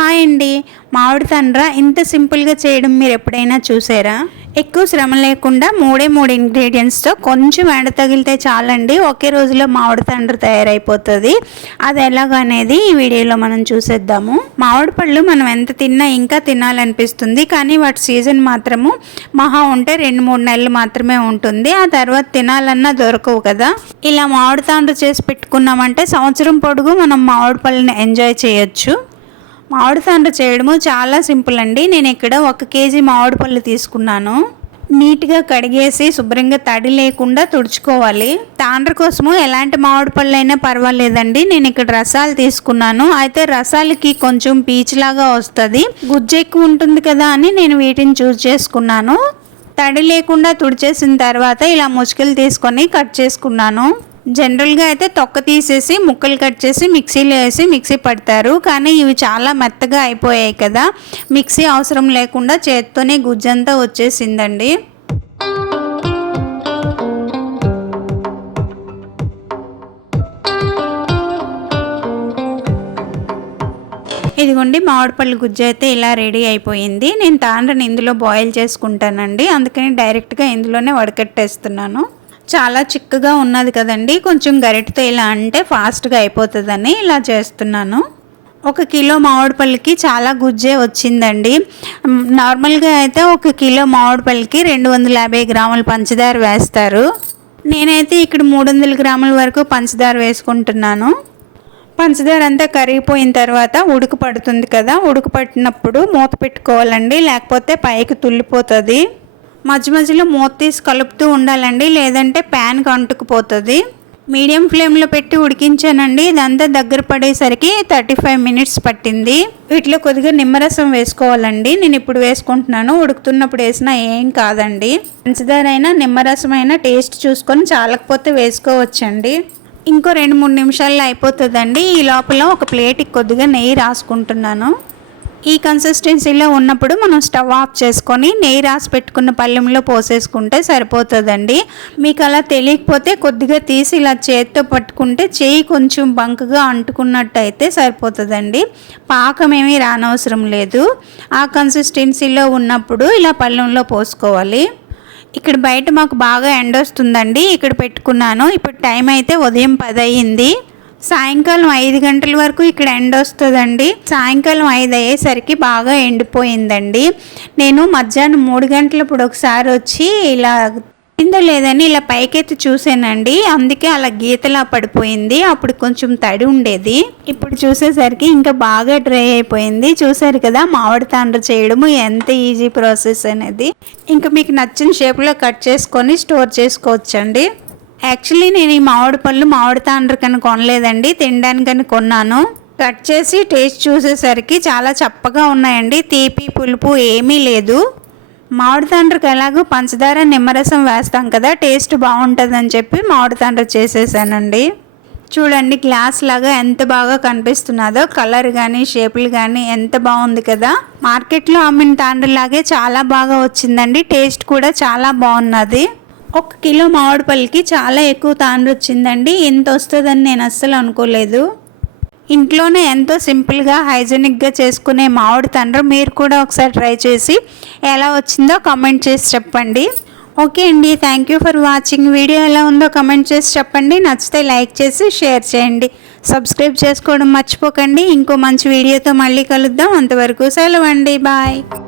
Hi అండి. మామిడి తండ్ర ఇంత సింపుల్గా చేయడం మీరు ఎప్పుడైనా చూసారా? ఎక్కువ శ్రమ లేకుండా మూడే మూడు ఇంగ్రీడియంట్స్తో కొంచెం ఎండ తగిలితే చాలండి. ఒకే రోజులో మామిడి తండ్ర తయారైపోతుంది. అది ఎలాగనేది ఈ వీడియోలో మనం చూసేద్దాము. మామిడి పళ్ళు మనం ఎంత తిన్నా ఇంకా తినాలనిపిస్తుంది. కానీ వాటి సీజన్ మాత్రము మహా ఉంటే రెండు మూడు నెలలు మాత్రమే ఉంటుంది. ఆ తర్వాత తినాలన్నా దొరకవు కదా. ఇలా మామిడి తాండ్ర చేసి పెట్టుకున్నామంటే సంవత్సరం పొడుగు మనం మామిడి పళ్ళని ఎంజాయ్ చేయొచ్చు. మామిడి తాండ్ర చేయడము చాలా సింపుల్ అండి. నేను ఇక్కడ ఒక కేజీ మామిడి పళ్ళు తీసుకున్నాను. నీట్గా కడిగేసి శుభ్రంగా తడి లేకుండా తుడుచుకోవాలి. తాండ్ర కోసము ఎలాంటి మామిడి పళ్ళు అయినా పర్వాలేదండి. నేను ఇక్కడ రసాలు తీసుకున్నాను. అయితే రసాలకి కొంచెం పీచులాగా వస్తుంది. గుజ్జు ఎక్కువ ఉంటుంది కదా అని నేను వీటిని చూస్ చేసుకున్నాను. తడి లేకుండా తుడిచేసిన తర్వాత ఇలా ముచ్చుకలు తీసుకొని కట్ చేసుకున్నాను. జనరల్గా అయితే తొక్క తీసేసి ముక్కలు కట్ చేసి మిక్సీలో వేసి మిక్సీ పడతారు. కానీ ఇవి చాలా మెత్తగా అయిపోయాయి కదా. మిక్సీ అవసరం లేకుండా చేత్తోనే గుజ్జంతా వచ్చేసిందండి. ఇదిగోండి మామిడిపళ్ళు గుజ్జు అయితే ఇలా రెడీ అయిపోయింది. నేను తాండ్రని ఇందులో బాయిల్ చేసుకుంటానండి. అందుకని డైరెక్ట్గా ఇందులోనే వడకట్టేస్తున్నాను. చాలా చిక్కగా ఉన్నది కదండి. కొంచెం గరిటతో ఇలా అంటే ఫాస్ట్గా అయిపోతుందని ఇలా చేస్తున్నాను. ఒక కిలో మామిడిపల్లికి చాలా గుజ్జే వచ్చిందండి. నార్మల్గా అయితే ఒక కిలో మామిడిపల్లికి రెండు వందల యాభై గ్రాముల పంచదార వేస్తారు. నేనైతే ఇక్కడ మూడు వందల గ్రాముల వరకు పంచదార వేసుకుంటున్నాను. పంచదార అంతా కరిగిపోయిన తర్వాత ఉడుకు పడుతుంది కదా ఉడుకు పట్టినప్పుడు మూత పెట్టుకోవాలండి. లేకపోతే పైకి తుల్లిపోతుంది. మధ్య మధ్యలో మూత తీసి కలుపుతూ ఉండాలండి. లేదంటే ప్యాన్కి అంటుకుపోతుంది. మీడియం ఫ్లేమ్లో పెట్టి ఉడికించానండి. ఇదంతా దగ్గర పడేసరికి థర్టీ ఫైవ్ మినిట్స్ పట్టింది. వీటిలో కొద్దిగా నిమ్మరసం వేసుకోవాలండి. నేను ఇప్పుడు వేసుకుంటున్నాను. ఉడుకుతున్నప్పుడు వేసినా ఏం కాదండి. పంచదార అయినా నిమ్మరసం అయినా టేస్ట్ చూసుకొని చాలకపోతే వేసుకోవచ్చండి. ఇంకో రెండు మూడు నిమిషాల్లో అయిపోతుందండి. ఈ లోపల ఒక ప్లేట్కి కొద్దిగా నెయ్యి రాసుకుంటున్నాను. ఈ కన్సిస్టెన్సీలో ఉన్నప్పుడు మనం స్టవ్ ఆఫ్ చేసుకొని నెయ్యి రాసి పెట్టుకున్న పళ్ళెంలో పోసేసుకుంటే సరిపోతుందండి. మీకు అలా తెలియకపోతే కొద్దిగా తీసి ఇలా చేతితో పట్టుకుంటే చేయి కొంచెం బంకగా అంటుకున్నట్టు అయితే సరిపోతుందండి. పాకమేమీ రానవసరం లేదు. ఆ కన్సిస్టెన్సీలో ఉన్నప్పుడు ఇలా పళ్ళెంలో పోసుకోవాలి. ఇక్కడ బయట మాకు బాగా ఎండ వస్తుందండి ఇక్కడ పెట్టుకున్నాను. ఇప్పుడు టైం అయితే ఉదయం పది అయ్యింది సాయంకాలం ఐదు గంటల వరకు ఇక్కడ ఎండ వస్తుందండి. సాయంకాలం ఐదు అయ్యేసరికి బాగా ఎండిపోయిందండి. నేను మధ్యాహ్నం మూడు గంటలప్పుడు ఒకసారి వచ్చి ఇలా కింద లేదని ఇలా పైకెత్తి చూసానండి. అందుకే అలా గీతలా పడిపోయింది. అప్పుడు కొంచెం తడి ఉండేది. ఇప్పుడు చూసేసరికి ఇంకా బాగా డ్రై అయిపోయింది. చూసారు కదా మామిడి తాండ్ర చేయడము ఎంత ఈజీ ప్రాసెస్ అనేది. ఇంకా మీకు నచ్చిన షేప్లో కట్ చేసుకొని స్టోర్ చేసుకోవచ్చండి. యాక్చువల్లీ నేను ఈ మామిడి పళ్ళు మామిడి తాండ్రకని కొనలేదండి. తినడానికని కొన్నాను. కట్ చేసి టేస్ట్ చూసేసరికి చాలా చప్పగా ఉన్నాయండి. తీపి పులుపు ఏమీ లేదు. మామిడి తాండ్రకి ఎలాగో పంచదార నిమ్మరసం వేస్తాం కదా టేస్ట్ బాగుంటుందని చెప్పి మామిడి తాండ్ర చేసేసానండి. చూడండి గ్లాస్ లాగా ఎంత బాగా కనిపిస్తున్నదో కలర్ కానీ షేపులు కానీ ఎంత బాగుంది కదా. మార్కెట్లో అమ్మిన తాండ్రిలాగే చాలా బాగా వచ్చిందండి. టేస్ట్ కూడా చాలా బాగున్నది. ఒక కిలో మామిడిపల్లికి చాలా ఎక్కువ తాను వచ్చిందండి. ఎంత వస్తుందని నేను అస్సలు అనుకోలేదు. ఇంట్లోనే ఎంతో సింపుల్గా హైజెనిక్గా చేసుకునే మామిడి తండ్రి మీరు కూడా ఒకసారి ట్రై చేసి ఎలా వచ్చిందో కమెంట్ చేసి చెప్పండి. ఓకే అండి. Thank you for watching. Video ఎలా ఉందో కమెంట్ చేసి చెప్పండి. నచ్చితే లైక్ చేసి షేర్ చేయండి. సబ్స్క్రైబ్ చేసుకోవడం మర్చిపోకండి. ఇంకో మంచి వీడియోతో మళ్ళీ కలుద్దాం. అంతవరకు సెలవండి బాయ్.